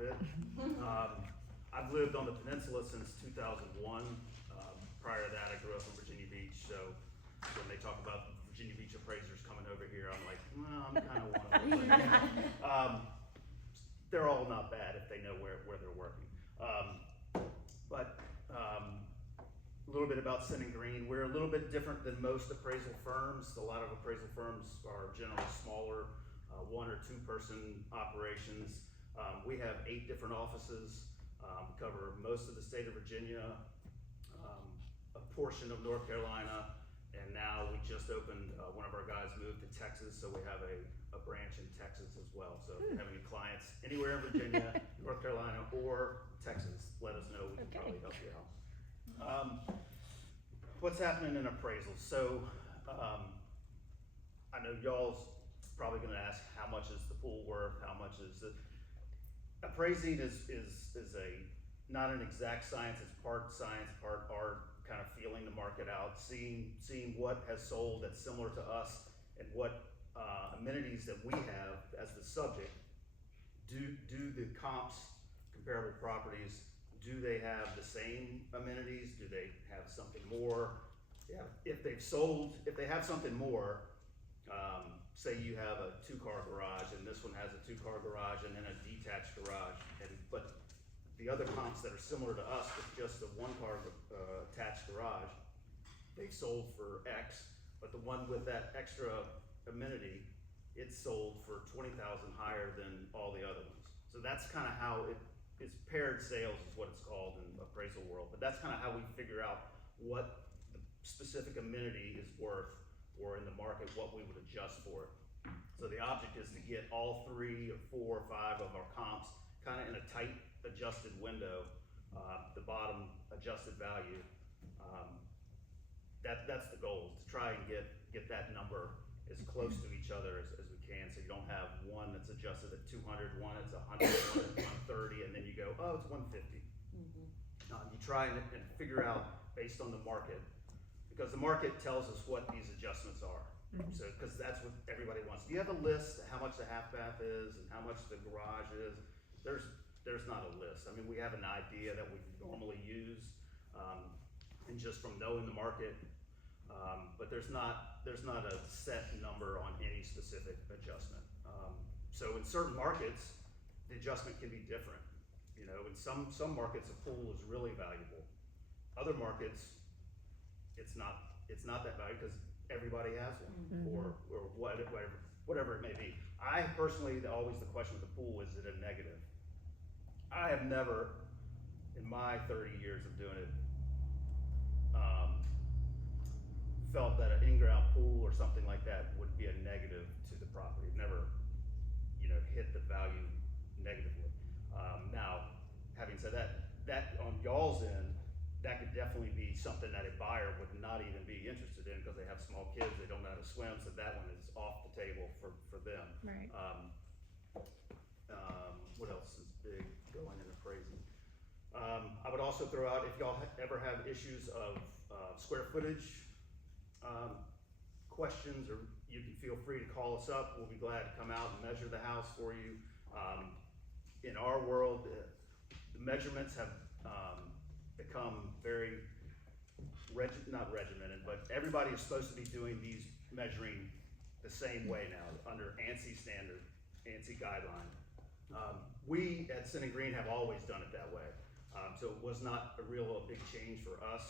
bit. I've lived on the peninsula since 2001. Prior to that, I grew up in Virginia Beach, so when they talk about Virginia Beach appraisers coming over here, I'm like, well, I'm kind of one of them. They're all not bad if they know where they're working. A little bit about Sin and Green. We're a little bit different than most appraisal firms. A lot of appraisal firms are generally smaller, 1 or 2 person operations. We have 8 different offices, cover most of the state of Virginia, a portion of North Carolina, and now we just opened, one of our guys moved to Texas, so we have a branch in Texas as well. So if you have any clients anywhere in Virginia, North Carolina, or Texas, let us know. We can probably help you out. What's happening in appraisals? So I know y'all's probably gonna ask how much is the pool worth, how much is it? Appraising is not an exact science, it's part science, part art, kind of feeling the market out, seeing what has sold that's similar to us, and what amenities that we have as the subject. Do the comps, comparable properties, do they have the same amenities? Do they have something more? Yeah. If they have something more, say you have a 2-car garage and this one has a 2-car garage and then a detached garage, but the other comps that are similar to us with just a 1-car attached garage, they sold for X, but the one with that extra amenity, it's sold for 20,000 higher than all the other ones. So that's kind of how it's paired sales is what it's called in the appraisal world, but that's kind of how we figure out what the specific amenity is worth, or in the market, what we would adjust for it. So the object is to get all 3 or 4 or 5 of our comps kind of in a tight adjusted window, the bottom adjusted value. That's the goal, is to try and get that number as close to each other as we can, so you don't have one that's adjusted at 200, one that's 100, one that's 130, and then you go, oh, it's 150. You try and figure out based on the market, because the market tells us what these adjustments are. So, because that's what everybody wants. Do you have a list of how much the half bath is and how much the garage is? There's not a list. I mean, we have an idea that we normally use, and just from knowing the market, but there's not a set number on any specific adjustment. So in certain markets, the adjustment can be different. You know, in some markets, a pool is really valuable. Other markets, it's not that valuable because everybody has one, or whatever it may be. I personally, always the question with the pool, is it a negative? I have never, in my 30 years of doing it, felt that an in-ground pool or something like that would be a negative to the property. Never, hit the value negatively. Now, having said that on y'all's end, that could definitely be something that a buyer would not even be interested in because they have small kids, they don't know how to swim, so that one is off the table for them. Right. What else is big going in appraising? I would also throw out, if y'all ever have issues of square footage questions, or you can feel free to call us up. We'll be glad to come out and measure the house for you. In our world, the measurements have become very, not regimented, but everybody is supposed to be doing these measuring the same way now, under ANSI standard, ANSI guideline. We at Sin and Green have always done it that way. So it was not a big change for us.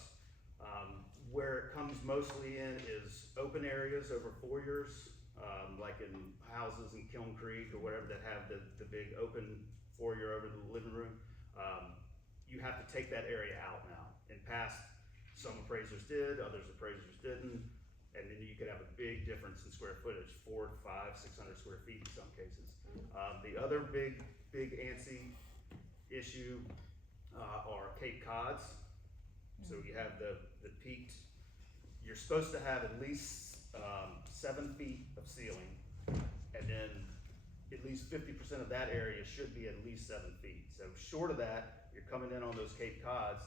Where it comes mostly in is open areas over foyers, like in houses in Kiln Creek or whatever that have the big open foyer over the living room. You have to take that area out now. In past, some appraisers did, others appraisers didn't, and then you could have a big difference in square footage, 400, 500, 600 square feet in some cases. The other big ANSI issue are Cape Cods. So you have the peaked, you're supposed to have at least 7 feet of ceiling, and then at least 50% of that area should be at least 7 feet. So short of that, you're coming in on those Cape Cods,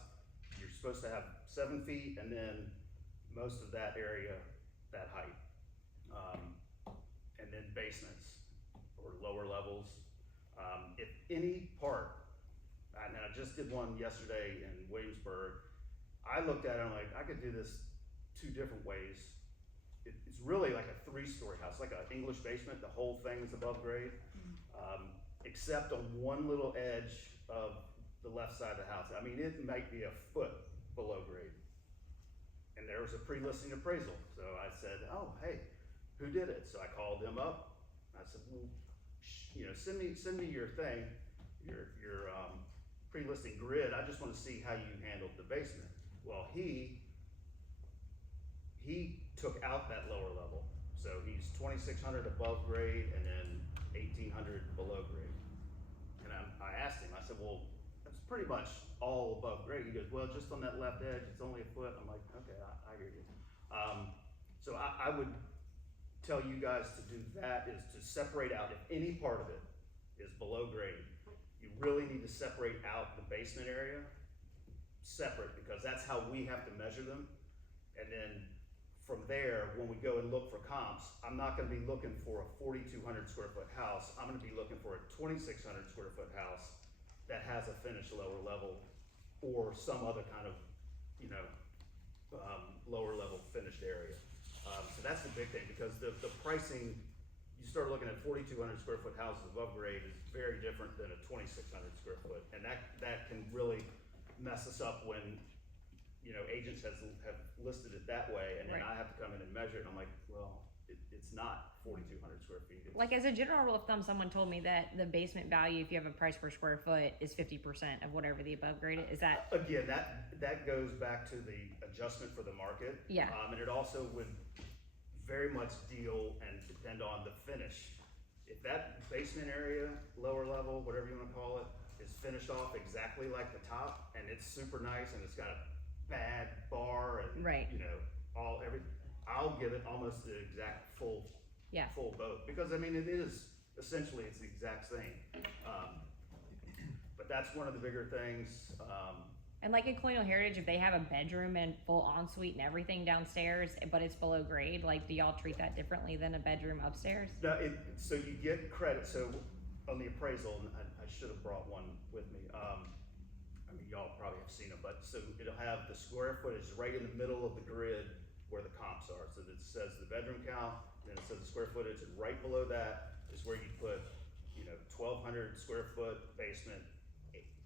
you're supposed to have 7 feet, and then most of that area, that height. And then basements, or lower levels, If any part, and I just did one yesterday in Williamsburg, I looked at it, I'm like, I could do this two different ways. It's really like a 3-story house, like an English basement, the whole thing is above grade. Except on one little edge of the left side of the house. I mean, it might be a foot below grade. And there was a pre-listing appraisal. So I said, oh, hey, who did it? So I called them up. I said, well, send me your thing, your pre-listing grid. I just want to see how you handled the basement. Well, he took out that lower level. So he's 2,600 above grade and then 1,800 below grade. And I asked him, I said, well, that's pretty much all above grade. He goes, well, just on that left edge, it's only a foot. I'm like, okay, I hear you. So I would tell you guys to do that, is to separate out, if any part of it is below grade, you really need to separate out the basement area separate, because that's how we have to measure them. And then from there, when we go and look for comps, I'm not gonna be looking for a 4,200 square foot house. I'm gonna be looking for a 2,600 square foot house that has a finished lower level or some other kind of, lower level finished area. So that's the big thing, because the pricing, you start looking at 4,200 square foot houses above grade is very different than a 2,600 square foot. And that can really mess us up when, agents have listed it that way, and then Right. I have to come in and measure it, and I'm like, well, it's not 4,200 square feet. It's, Like, as a general rule of thumb, someone told me that the basement value, if you have a price per square foot, is 50% of whatever the above grade is. That again, that goes back to the adjustment for the market. Yeah. And it also would very much deal and depend on the finish. If that basement area, lower level, whatever you wanna call it, is finished off exactly like the top, and it's super nice, and it's got a bad bar and, Right. I'll give it almost the exact full boat, because I mean, it is, essentially, it's the exact same. But that's one of the bigger things. And like in Colonial Heritage, if they have a bedroom and full ensuite and everything downstairs, but it's below grade, like, do y'all treat that differently than a bedroom upstairs? No, so you get credit, so on the appraisal, and I should have brought one with me. I mean, y'all probably have seen it, but so it'll have the square footage right in the middle of the grid where the comps are. So it says the bedroom count, then it says the square footage, and right below that is where you put, 1,200 square foot basement,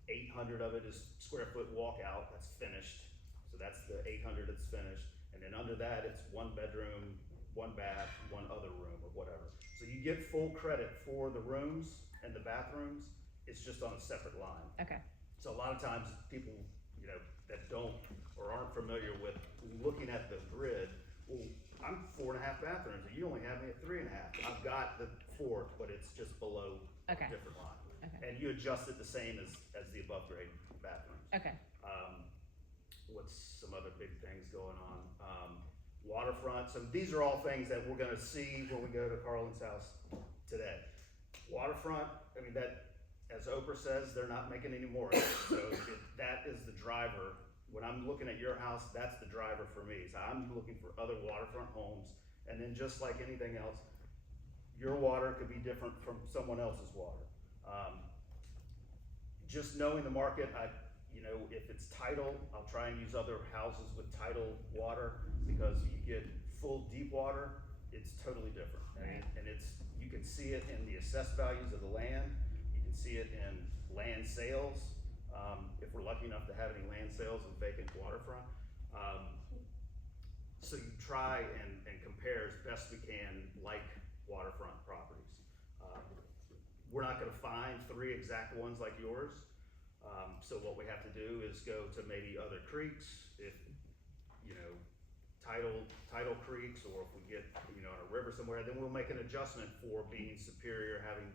800 of it is square foot walkout, that's finished. So that's the 800 that's finished. And then under that, it's 1 bedroom, 1 bath, 1 other room, or whatever. So you get full credit for the rooms and the bathrooms, it's just on a separate line. Okay. So a lot of times people, that don't or aren't familiar with looking at the grid, well, I'm 4.5 bathrooms, and you only have me at 3.5. I've got the 4th, but it's just below a different line. Okay. And you adjust it the same as the above grade bathrooms. Okay. What's some other big things going on? Waterfront, so these are all things that we're gonna see when we go to Carlin's house today. Waterfront, I mean, that, as Oprah says, they're not making any more of it. So that is the driver. When I'm looking at your house, that's the driver for me. So I'm looking for other waterfront homes. And then just like anything else, your water could be different from someone else's water. Just knowing the market, if it's tidal, I'll try and use other houses with tidal water, because you get full deep water, it's totally different. And you can see it in the assessed values of the land. You can see it in land sales, if we're lucky enough to have any land sales of vacant waterfront. So you try and compare as best we can like waterfront properties. We're not gonna find 3 exact ones like yours. So what we have to do is go to maybe other creeks, if, tidal creeks, or if we get, on a river somewhere, then we'll make an adjustment for being superior, having,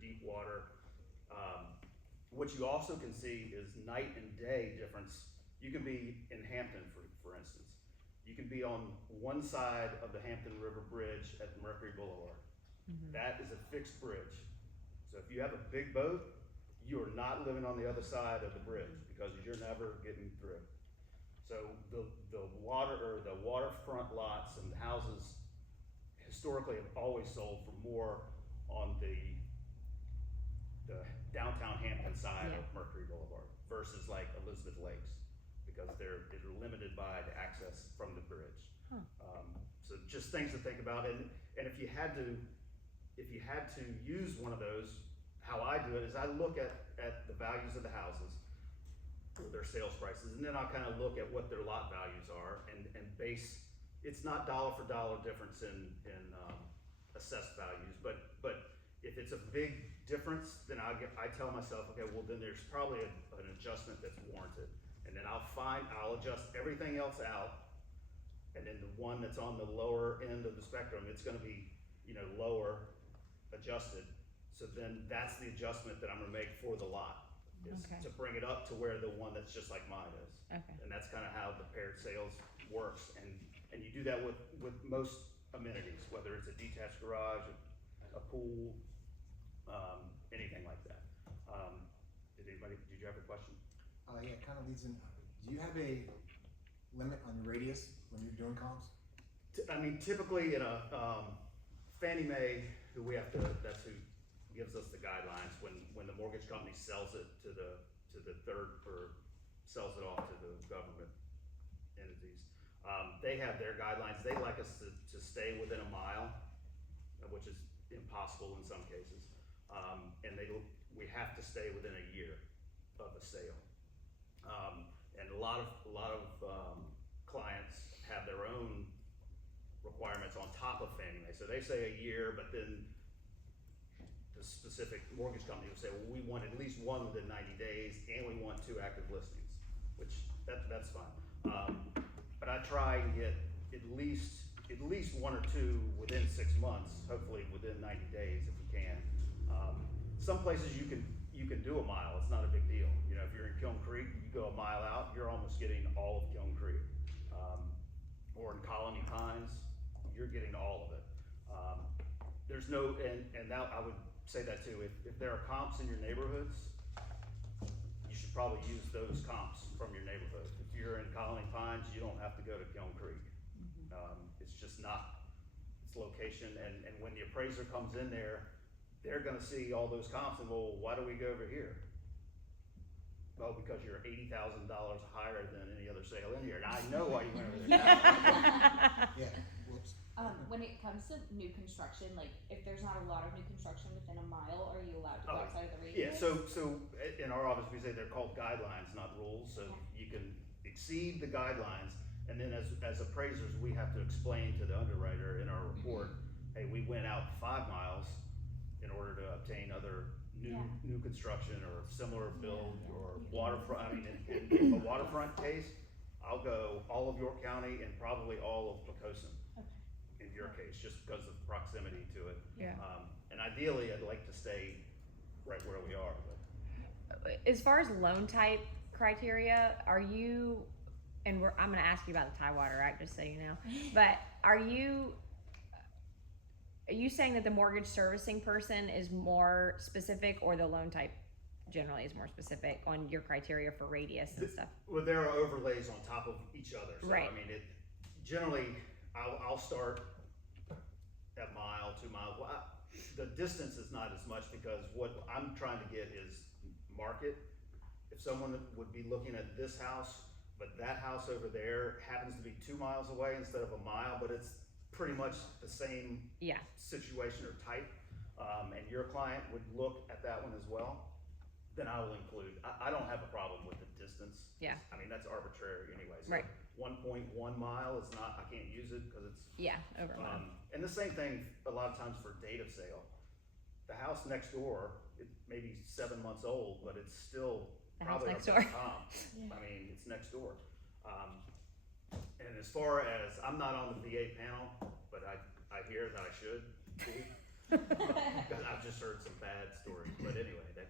deep water. What you also can see is night and day difference. You can be in Hampton, for instance. You can be on one side of the Hampton River Bridge at Mercury Boulevard. Mm-hmm. That is a fixed bridge. So if you have a big boat, you are not living on the other side of the bridge, because you're never getting through. So the waterfront lots and houses historically have always sold for more on the the downtown Hampton side Yeah. of Mercury Boulevard versus like Elizabeth Lakes, because they're limited by the access from the bridge. Huh. So just things to think about, and if you had to use one of those, how I do it is I look at the values of the houses, or their sales prices, and then I'll kind of look at what their lot values are and base, it's not dollar for dollar difference in assessed values, but if it's a big difference, then I tell myself, okay, well then there's probably an adjustment that's warranted, and then I'll adjust everything else out, and then the one that's on the lower end of the spectrum, it's gonna be, lower adjusted, so then that's the adjustment that I'm gonna make for the lot, is Okay. to bring it up to where the one that's just like mine is. Okay. And that's kind of how the paired sales works, and you do that with most amenities, whether it's a detached garage, a pool, anything like that. Did you have a question? Yeah, it kind of leads in. Do you have a limit on radius when you're doing comps? Typically in a Fannie Mae, that's who gives us the guidelines when the mortgage company sells it to the third, or sells it off to the government entities. They have their guidelines. They like us to stay within a mile, which is impossible in some cases. And we have to stay within a year of a sale. And a lot of clients have their own requirements on top of Fannie Mae. So they say a year, but then the specific mortgage company will say, well, we want at least one within 90 days, and we want 2 active listings, which that's fine. But I try and get at least 1 or 2 within 6 months, hopefully within 90 days if we can. Some places you can do a mile, it's not a big deal. If you're in Kiln Creek, you go a mile out, you're almost getting all of Kiln Creek. Or in Colony Pines, you're getting all of it. There's no, and now I would say that too, if there are comps in your neighborhoods, you should probably use those comps from your neighborhood. If you're in Colony Pines, you don't have to go to Kiln Creek. It's just not, it's location, and when the appraiser comes in there, they're gonna see all those comps and, well, why do we go over here? Well, because you're $80,000 higher than any other sale in here, and I know why you went over there. Yeah. Whoops. When it comes to new construction, like if there's not a lot of new construction within a mile, are you allowed to go outside of the Yeah, radius? so in our office, we say they're called guidelines, not rules, so you can exceed the guidelines, and then as appraisers, we have to explain to the underwriter in our report, hey, we went out 5 miles in order to obtain other new construction or similar build or waterfront. In a waterfront case, I'll go all of York County and probably all of Poquoson. In your case, just because of proximity to it. Yeah. And ideally, I'd like to stay right where we are. But As far as loan type criteria, are you, and I'm gonna ask you about the Tidewater Act, just so you know, but are you saying that the mortgage servicing person is more specific, or the loan type generally is more specific on your criteria for radius and stuff? Well, there are overlays on top of each other. So, Right. Generally, I'll start at mile, 2 miles. Well, the distance is not as much, because what I'm trying to get is market. If someone would be looking at this house, but that house over there happens to be 2 miles away instead of a mile, but it's pretty much the same Yeah. situation or type, and your client would look at that one as well, then I will include. I don't have a problem with the distance. Yeah. That's arbitrary anyway. So Right. 1.1 mile is not, I can't use it because it's, Yeah, over a mile. and the same thing a lot of times for date of sale. The house next door, it may be 7 months old, but it's still The house probably next our door. best comp. It's next door. And as far as, I'm not on the VA panel, but I hear that I should be. Because I've just heard some bad stories, but anyway, that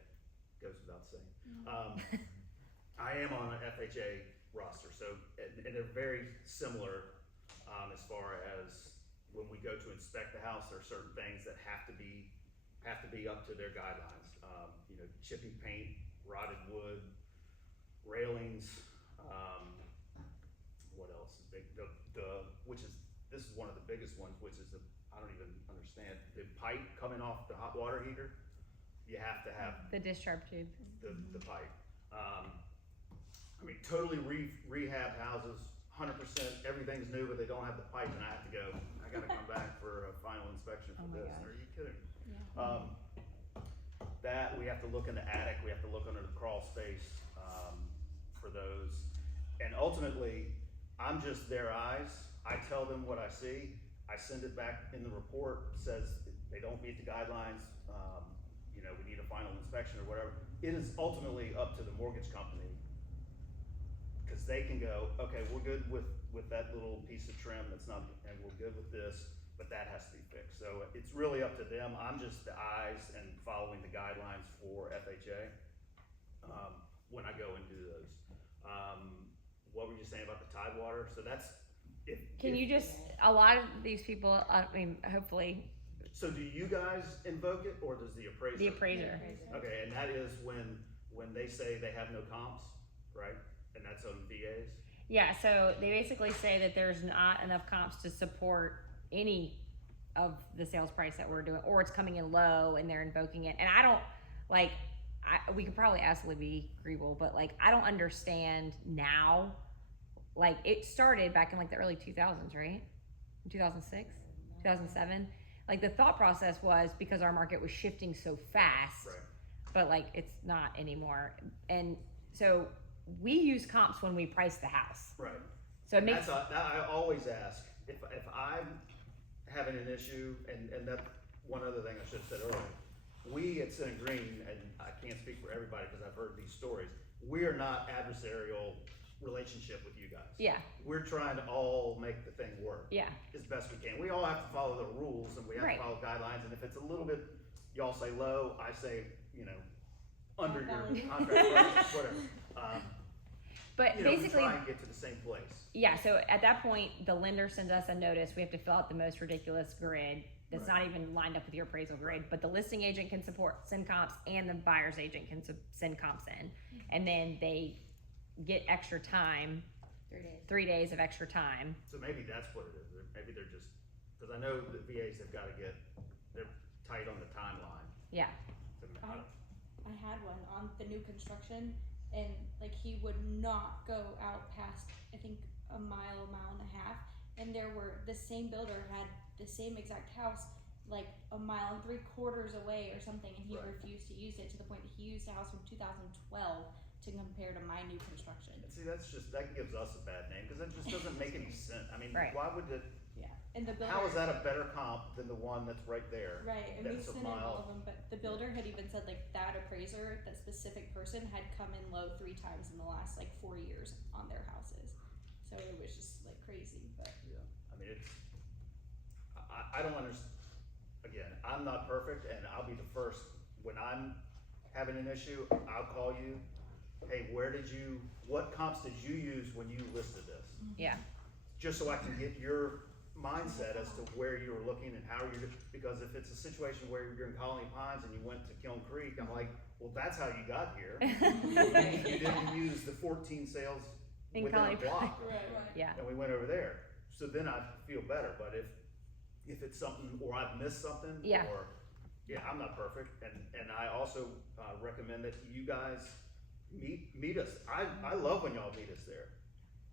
goes without saying. I am on an FHA roster, so, and they're very similar, as far as when we go to inspect the house, there are certain things that have to be up to their guidelines. Chipping paint, rotted wood, railings, what else is big? This is one of the biggest ones, which is I don't even understand, the pipe coming off the hot water heater. you have to have The discharge tube. the pipe. I mean, totally rehab houses, 100%, everything's new, but they don't have the pipe, and I have to go, I gotta come back for a final inspection for Oh my this, gosh. are you kidding? Yeah. That, we have to look in the attic, we have to look under the crawl space, for those. And ultimately, I'm just their eyes, I tell them what I see, I send it back in the report, says they don't meet the guidelines, you know, we need a final inspection or whatever. It is ultimately up to the mortgage company, cause they can go, okay, we're good with that little piece of trim that's not, and we're good with this, but that has to be fixed. So it's really up to them, I'm just the eyes and following the guidelines for FHA, when I go and do those. What were you saying about the Tidewater? So that's, Can you just, a lot of these people, I mean, hopefully, so do you guys invoke it, or does the appraiser? the appraiser. Okay, and that is when they say they have no comps, right? And that's on VAs? Yeah, so they basically say that there's not enough comps to support any of the sales price that we're doing, or it's coming in low and they're invoking it. And I don't, like, we could probably ask Libby Griebel, but like, I don't understand now. Like, it started back in like the early 2000s, right? 2006, 2007. Like, the thought process was because our market was shifting so fast, Right. but like, it's not anymore. And so we use comps when we price the house. Right. So it makes, That I always ask, if I'm having an issue, and that, one other thing I should have said earlier, we at Center Green, and I can't speak for everybody because I've heard these stories, we are not adversarial relationship with you guys. yeah, We're trying to all make the thing work yeah, as best we can. We all have to follow the rules, and we have Right. to follow guidelines, and if it's a little bit, y'all say low, I say, you know, under your contract price, whatever. but You know, basically, we try and get to the same place. yeah, so at that point, the lender sends us a notice, we have to fill out the most ridiculous grid that's Right. not even lined up with your appraisal grid, but the listing agent can send comps and the buyer's agent can send comps in. And then they get extra time, 3 days. 3 days of extra time. So maybe that's what it is. Maybe they're just, because I know the VAs have got to they're tight on the timeline. Yeah, I had one on the new construction, and like he would not go out past I think a mile and a half, and there were the same builder had the same exact house like a mile and 3/4 away or something, and he Right. refused to use it to the point that he used a house from 2012 to compare to my new construction. And see, that gives us a bad name, because that just doesn't make any sense. I mean, Right. why would it, Yeah, and the builder. how is that a better comp than the one that's right there? Right, and we That's a sent in all mile. of them, but the builder had even said like that appraiser, that specific person had come in low 3 times in the last like 4 years on their houses. So it was just like crazy, but Yeah, I mean, I don't understand, again, I'm not perfect, and I'll be the first, when I'm having an issue, I'll call you, hey, what comps did you use when you listed this? yeah, Just so I can get your mindset as to where you were looking and how you're, because if it's a situation where you're in Colony Pines and you went to Kiln Creek, I'm like, well, that's how you got here. You didn't use the 14 sales In within a Colony block, yeah, and we went over there. So then I feel better, but if it's something, or I've missed something, Yeah. or, yeah, I'm not perfect, and I also, recommend that you guys meet us. I love when y'all meet us there.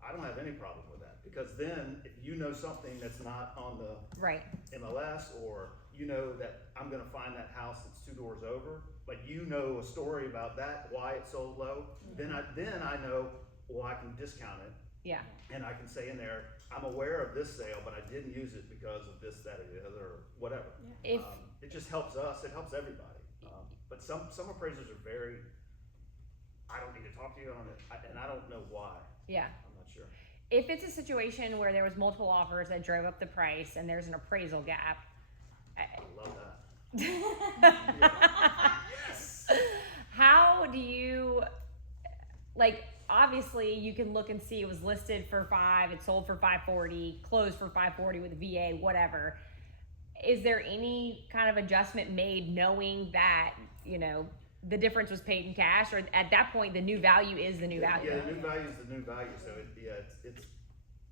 I don't have any problem with that, because then if you know something that's not on the right, MLS, or you know that I'm gonna find that house that's 2 doors over, but you know a story about that, why it sold low, then I know, well, I can discount it, yeah, and I can say in there, I'm aware of this sale, but I didn't use it because of this, that, or the other, or whatever. if, It just helps us, it helps everybody. But some appraisers are very, I don't need to talk to you on it, and I don't know why, yeah. I'm not sure. If it's a situation where there was multiple offers that drove up the price and there's an appraisal gap, I love that. how do you, like, obviously you can look and see it was listed for 5, it sold for 540, closed for 540 with a VA, whatever. Is there any kind of adjustment made knowing that, you know, the difference was paid in cash, or at that point the new value is the new value? Yeah, the new value is the new value, so it's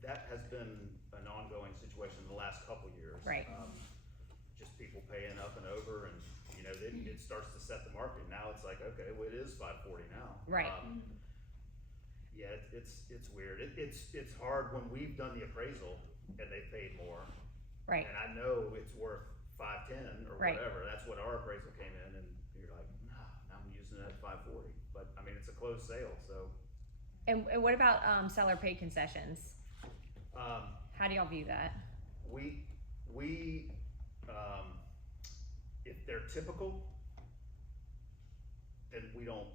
that has been an ongoing situation in the last couple years. Right. Just people paying up and over, and, you know, it starts to set the market. Now it's like, okay, well, it is 540 now. Right. Yeah, it's weird. It's hard when we've done the appraisal and they paid more. Right. And I know it's worth 510 or Right. whatever. That's what our appraisal came in, and you're like, nah, now I'm using it at 540. But I mean, it's a closed sale, so. And what about seller paid concessions? How do y'all view that? We if they're typical, then we don't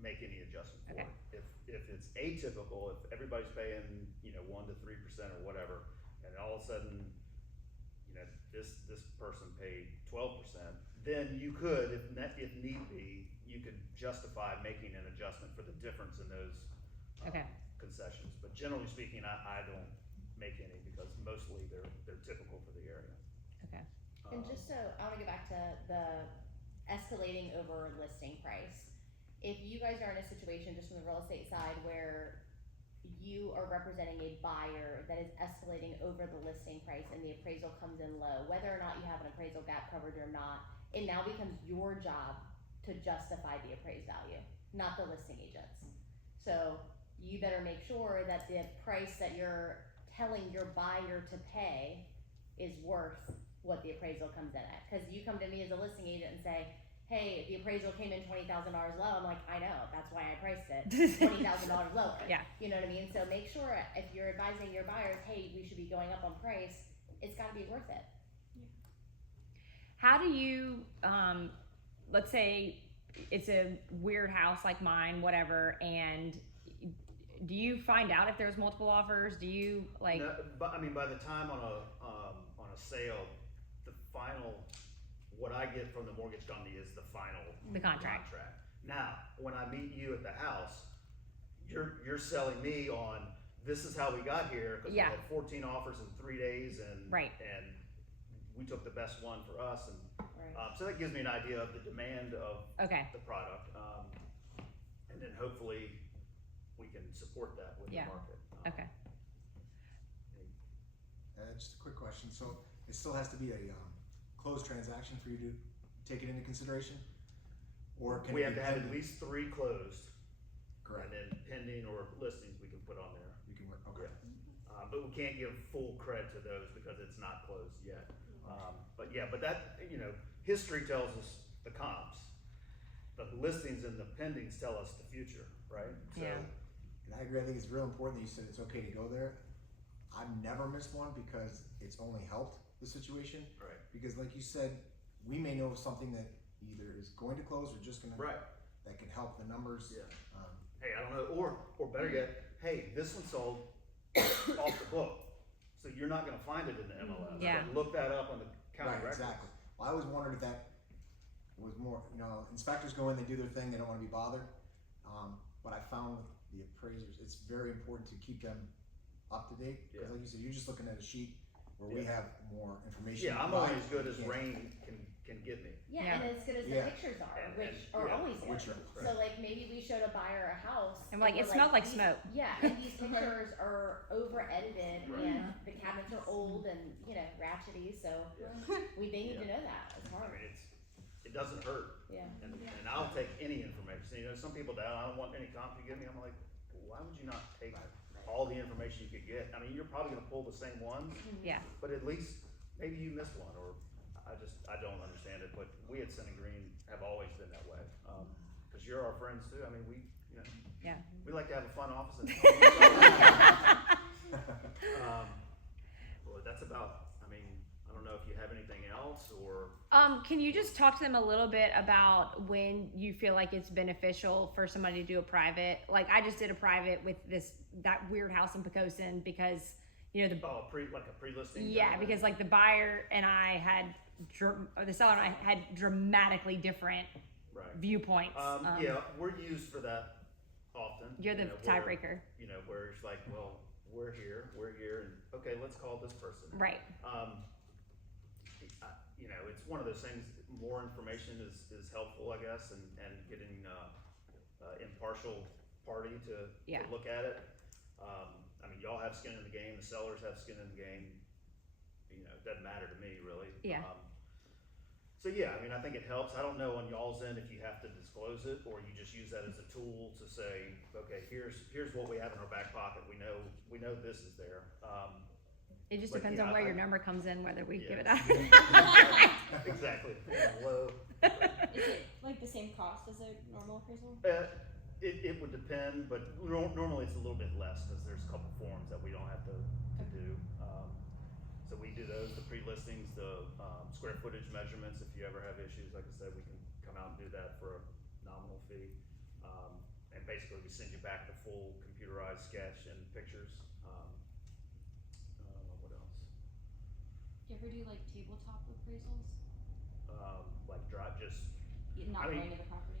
make any adjustment for Okay. it. If it's atypical, if everybody's paying, 1 to 3% or whatever, and all of a sudden, this person paid 12%, then you could, if need be, you could justify making an adjustment for the difference in those Okay. concessions. But generally speaking, I don't make any because mostly they're typical for the area. Okay. And just so, I wanna go back to the escalating over listing price. If you guys are in a situation, just from the real estate side, where you are representing a buyer that is escalating over the listing price and the appraisal comes in low, whether or not you have an appraisal gap coverage or not, it now becomes your job to justify the appraised value, not the listing agents. So you better make sure that the price that you're telling your buyer to pay is worth what the appraisal comes in at. Cause you come to me as a listing agent and say, hey, the appraisal came in $20,000 low. I'm like, I know, that's why I priced it $20,000 lower. Yeah. You know what I mean? So make sure if you're advising your buyers, hey, we should be going up on price, it's gotta be worth it. How do you, let's say it's a weird house like mine, whatever, and do you find out if there's multiple offers? Do you like? No, but I mean, by the time on a sale, the final, what I get from the mortgage company is the final The contract. Now, when I meet you at the house, you're selling me on this is how we got here because Yeah. we had 14 offers in 3 days and Right. and we took the best one for us and Right. so that gives me an idea of the demand of Okay. the product and then hopefully we can support that with Yeah. the market. Okay. Just a quick question. So it still has to be a closed transaction for you to take it into consideration? Or can We it have be to have at pending? least 3 closed. Correct. And then pending or listings we can put on there. You can work, okay. But we can't give full credit to those because it's not closed yet. But that, history tells us the comps. The listings and the pendings tell us the future, right? Yeah. And I agree, I think it's real important that you said it's okay to go there. I've never missed one because it's only helped the situation. Right. Because like you said, we may know something that either is going to close or just gonna. Right. That can help the numbers. Yeah. Hey, I don't know, or better yet, hey, this one sold off the book. So you're not gonna find it in the MLS. Yeah. But look that up on the county Right, records. exactly. Well, I always wondered if that was more, inspectors go in, they do their thing, they don't wanna be bothered. But I found with the appraisers, it's very important to keep them up to date. Cause Yeah. like you said, you're just looking at a sheet where we Yeah. have more information. Yeah, I'm to only provide. as good You as can't- rain can get me. Yeah, Yeah. and as good as the Yeah. pictures are, And- which and- are yeah. always good. Which are, Right. So like maybe we showed a buyer a house. I'm like, and it we're smelled like these- smoke. Yeah, and these pictures are over edited Right. and the cabinets are old and, ratchety, so they need to know that, it's I hard, mean, it doesn't hurt. yeah. And I'll take any information. Some people that I don't want any comp you give me. I'm like, why would you not take all the information you could get? I mean, you're probably gonna pull the same ones, Yeah. but at least maybe you missed one, or I don't understand it. But we at Senate Green have always been that way, because you're our friends too. I mean, Yeah. we like to have a fun office. And well, that's about. I mean, I don't know if you have anything else or. Can you just talk to them a little bit about when you feel like it's beneficial for somebody to do a private? Like I just did a private with that weird house in Pocosin because the Like a pre-listing. yeah, kind of because like the buyer and I had the seller and I had dramatically different right. viewpoints. Yeah, we're used for that often. You're the where, tiebreaker. Where it's like, well, we're here, and okay, let's call this person. Right. It's one of those things. More information is helpful, I guess, and getting impartial party to look at it. I mean, y'all have skin in the game. The sellers have skin in the game. It doesn't matter to me really. Yeah. So yeah, I mean, I think it helps. I don't know on y'all's end if you have to disclose it or you just use that as a tool to say, okay, here's what we have in our back pocket. We know this is there. It just But depends yeah, on where I- your number comes in, whether we give it Yeah. out. Exactly. Low. Is it like the same cost as a normal appraisal? It would depend, but normally it's a little bit less because there's a couple forms that we don't have to do. So we do those, the pre-listings, the square footage measurements. If you ever have issues, like I said, we can come out and do that for a nominal fee. And basically we send you back the full computerized sketch and pictures. What else? Do you ever do like tabletop appraisals? Like drive, just Not I mean- going to the property?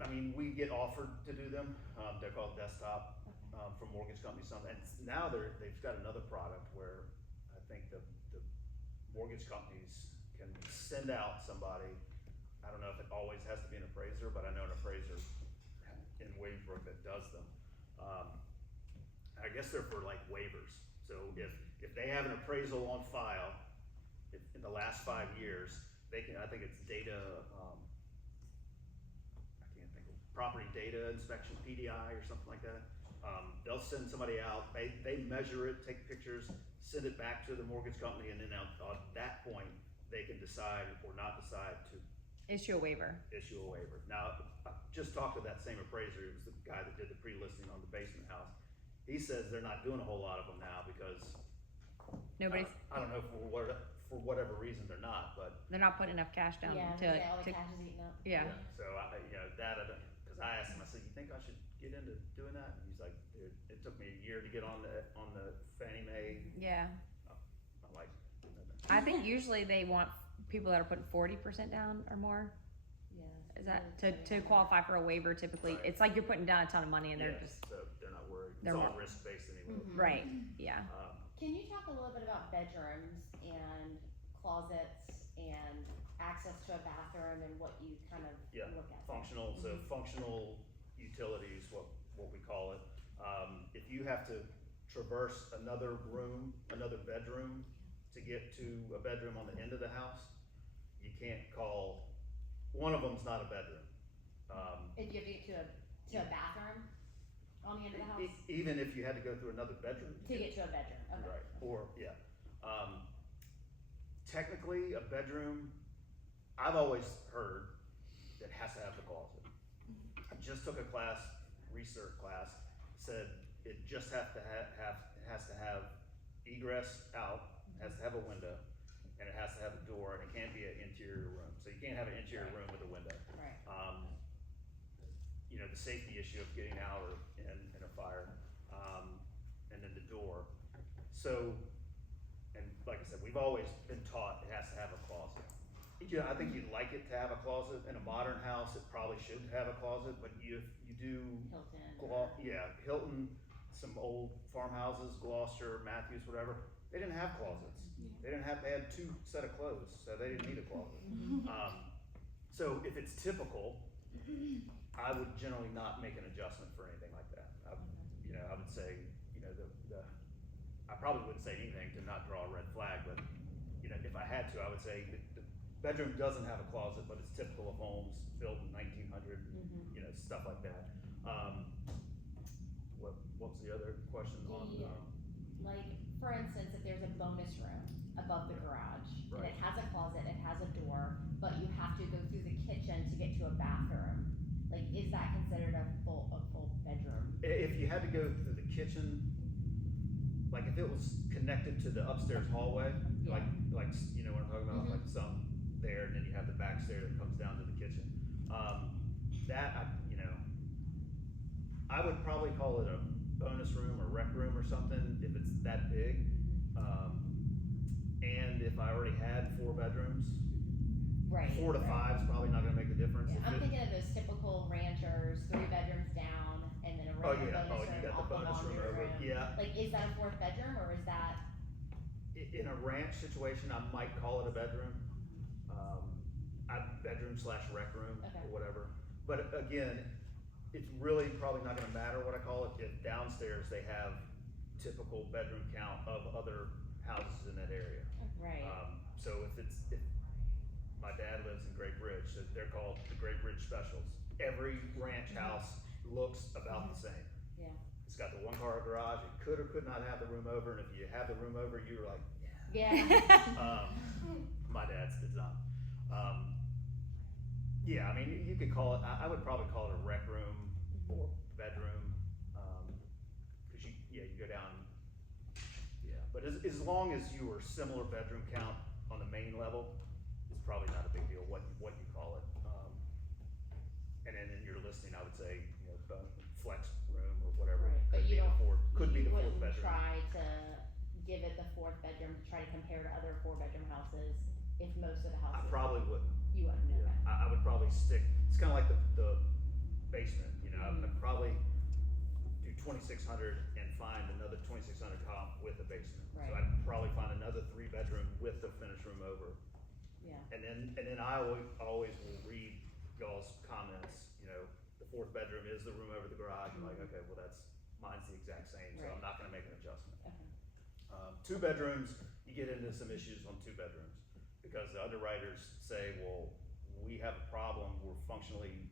I mean, we get offered to do them. They're called desktop Okay. from mortgage companies. And now they've got another product where I think the mortgage companies can send out somebody. I don't know if it always has to be an appraiser, but I know an appraiser in Williamsburg that does them. I guess they're for like waivers. So if they have an appraisal on file in the last 5 years, they can, I think it's data, I can't think of, property data inspection, PDI or something like that. They'll send somebody out, they measure it, take pictures, send it back to the mortgage company, and then on that point, they can decide or not decide to Issue a waiver. issue a waiver. Now, I just talked to that same appraiser, it was the guy that did the pre-listing on the basement house. He says they're not doing a whole lot of them now because Nobody's, I don't know for whatever reason they're not, but they're not putting enough cash down Yeah, to, all the to, cash is eaten up. yeah. So that I don't, because I asked him, I said, you think I should get into doing that? And he's like, dude, it took me a year to get on the Fannie Mae. Yeah. I'm like, I think usually they want people that are putting 40% down or more. Yeah. Is that to qualify for a waiver? Typically, Right. it's like you're putting down a ton of money and they're yeah, just so they're not worried. It's they're all not- risk based anyway. Mhm. right. Yeah. Can you talk a little bit about bedrooms and closets and access to a bathroom and what you kind of Yeah, look at? functional, so functional utilities, what we call it. If you have to traverse another room, another bedroom to get to a bedroom on the end of the house, you can't call, one of them's not a bedroom. If you have to get to a bathroom on the end of the house? Even if you had to go through another bedroom. To get to a bedroom, okay. Right, or, yeah. Technically, a bedroom, I've always heard that has to have the closet. I just took a class, research class, said it just has to have egress out, has to have a window, and it has to have a door, and it can't be an interior room. So you can't have an interior room with a window. Right. The safety issue of getting out or in a fire, and then the door. So, and like I said, we've always been taught it has to have a closet. Yeah, I think you'd like it to have a closet. In a modern house, it probably should have a closet, but you do, Hilton. Hilton, some old farmhouses, Gloucester, Matthews, whatever, they didn't have closets. They had 2 set of clothes, so they didn't need a closet. So if it's typical, I would generally not make an adjustment for anything like that. I would say, I probably wouldn't say anything to not draw a red flag, but, if I had to, I would say the bedroom doesn't have a closet, but it's typical of homes built in 1900, stuff like that. What was the other question on, Like, for instance, if there's a bonus room above the garage, and Right. it has a closet, it has a door, but you have to go through the kitchen to get to a bathroom, like, is that considered a full bedroom? if you had to go through the kitchen, like if it was connected to the upstairs hallway, like you know what I'm talking about, Mhm. like some there, and then you have the back stair that comes down to the kitchen. I would probably call it a bonus room or rec room or something if it's that big. And if I already had 4 bedrooms, Right. 4 to 5 is probably not gonna make a difference. Yeah, If I'm it- thinking of those typical ranchers, 3 bedrooms down, and then a Oh, regular yeah, bonus room you got off the bonus room laundry over, yeah. Like, is that a 4th bedroom, or is that? In a ranch situation, I might call it a bedroom. Bedroom/rec room Okay. or whatever. But again, it's really probably not gonna matter what I call it if downstairs they have typical bedroom count of other houses in that area. Right. So if my dad lives in Great Bridge, so they're called the Great Bridge Specials. Every ranch house looks about the same. Yeah. It's got the one car garage, it could or could not have the room over, and if you have the room over, you're like, Yeah. my dad's did not. Yeah, I mean, you could call it, I would probably call it a rec room or bedroom, cause you go down, yeah, but as long as you are similar bedroom count on the main level, it's probably not a big deal what you call it. And then in your listing, I would say, flex room or whatever. Right, but Could you be the don't, fourth- Could be you the fourth wouldn't bedroom. try to give it the fourth bedroom to try to compare to other 4-bedroom houses if most of the I houses. probably wouldn't. You wouldn't, Yeah, okay. I would probably stick, it's kinda like the basement, I'd probably do 2,600 and find another 2,600 comp with a basement. So Right. I'd probably find another 3-bedroom with the finished room over. Yeah. And then I always will read y'all's comments, the 4th bedroom is the room over the garage, I'm like, okay, well mine's the exact same, so I'm Right. not gonna make an adjustment. Okay. 2 bedrooms, you get into some issues on 2 bedrooms, because the underwriters say, well, we have a problem, we're functionally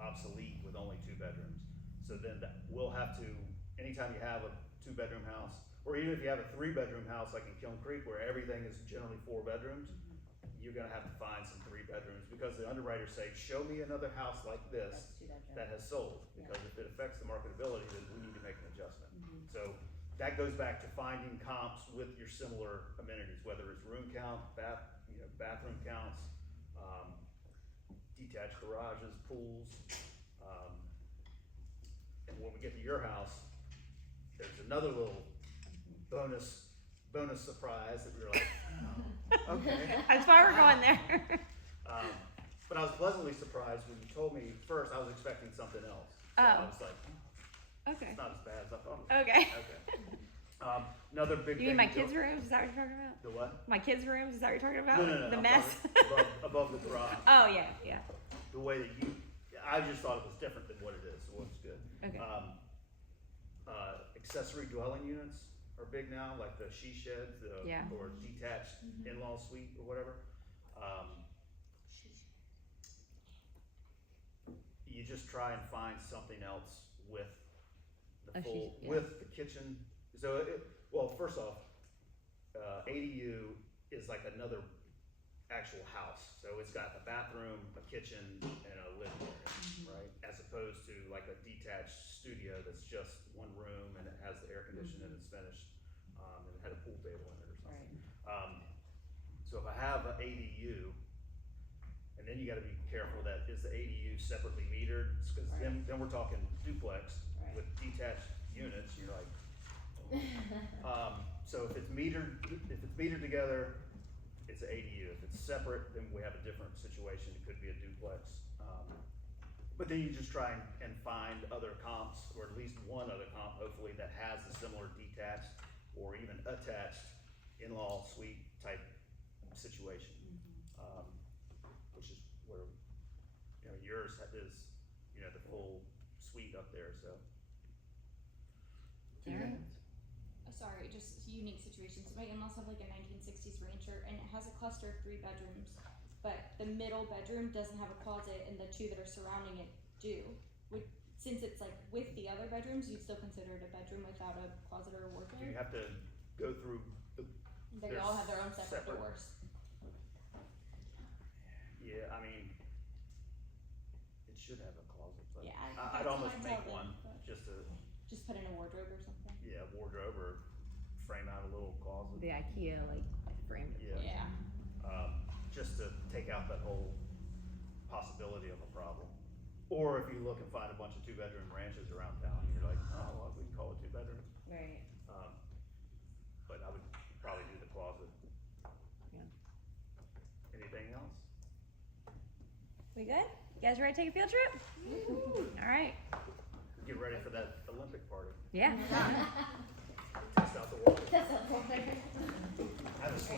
obsolete with only 2 bedrooms. So then we'll have to, anytime you have a 2-bedroom house, or even if you have a 3-bedroom house like in Kiln Creek where everything is generally 4 bedrooms, you're gonna have to find some 3 bedrooms, because the underwriters say, show me another house like this That's 2-bedroom. that has sold, because if it affects the marketability, then we need to make an adjustment. Mhm. So that goes back to finding comps with your similar amenities, whether it's room count, bathroom counts, detached garages, pools. And when we get to your house, there's another little bonus surprise that we were like, oh, okay. That's why we're going there. But I was pleasantly surprised when you told me first. I was expecting something else. So I Oh. was like, Okay. it's not as bad as I thought. Okay. Okay. Another big You thing. mean my to kids' go- rooms? Is that what you're talking about? The what? My kids' rooms? Is that what you're talking about? No. The I'm mess? talking above the garage. Oh, yeah, yeah. The way that I just thought it was different than what it is, so it was good. Okay. Accessory dwelling units are big now, like the she sheds, Yeah. or detached in-law suite or whatever. You just try and find something else with the A full, yeah. with the kitchen. So well, first off, ADU is like another actual house. So it's got a bathroom, a kitchen, and a living area, right? As opposed to like a detached studio that's just one room and it has the air conditioning and it's finished, and it had a pool table in it or something. Right. So if I have an ADU, and then you gotta be careful that is the ADU separately metered, cause then we're talking duplex Right. with detached units, you're like, so if it's metered together, it's an ADU. If it's separate, then we have a different situation. It could be a duplex. But then you just try and find other comps, or at least one other comp, hopefully, that has a similar detached or even attached in-law suite type situation. Which is where, yours is, the full suite up there, so. Alright. Sorry, just unique situations. My in-laws have like a 1960s rancher, and it has a cluster of 3 bedrooms, but the middle bedroom doesn't have a closet, and the 2 that are surrounding it do. Since it's like with the other bedrooms, you'd still consider it a bedroom without a closet or a Do you wardrobe? have to go through They They're all have their own separate separate. doors. yeah, I mean, it should have a closet, but Yeah, I'd that's almost what I make tell one, them, but just to, just put in a wardrobe or something. wardrobe or frame out a little closet. The IKEA, framed. Yeah. Yeah. Just to take out that whole possibility of a problem. Or if you look and find a bunch of 2-bedroom ranches around town, and you're like, oh, well, we can call it 2 bedrooms. Right. But I would probably do the closet. Yeah. Anything else? We good? You guys ready to take a field trip? All right. Get ready for that Olympic party. Yeah. Test out the water. That's a whole thing. Have a swim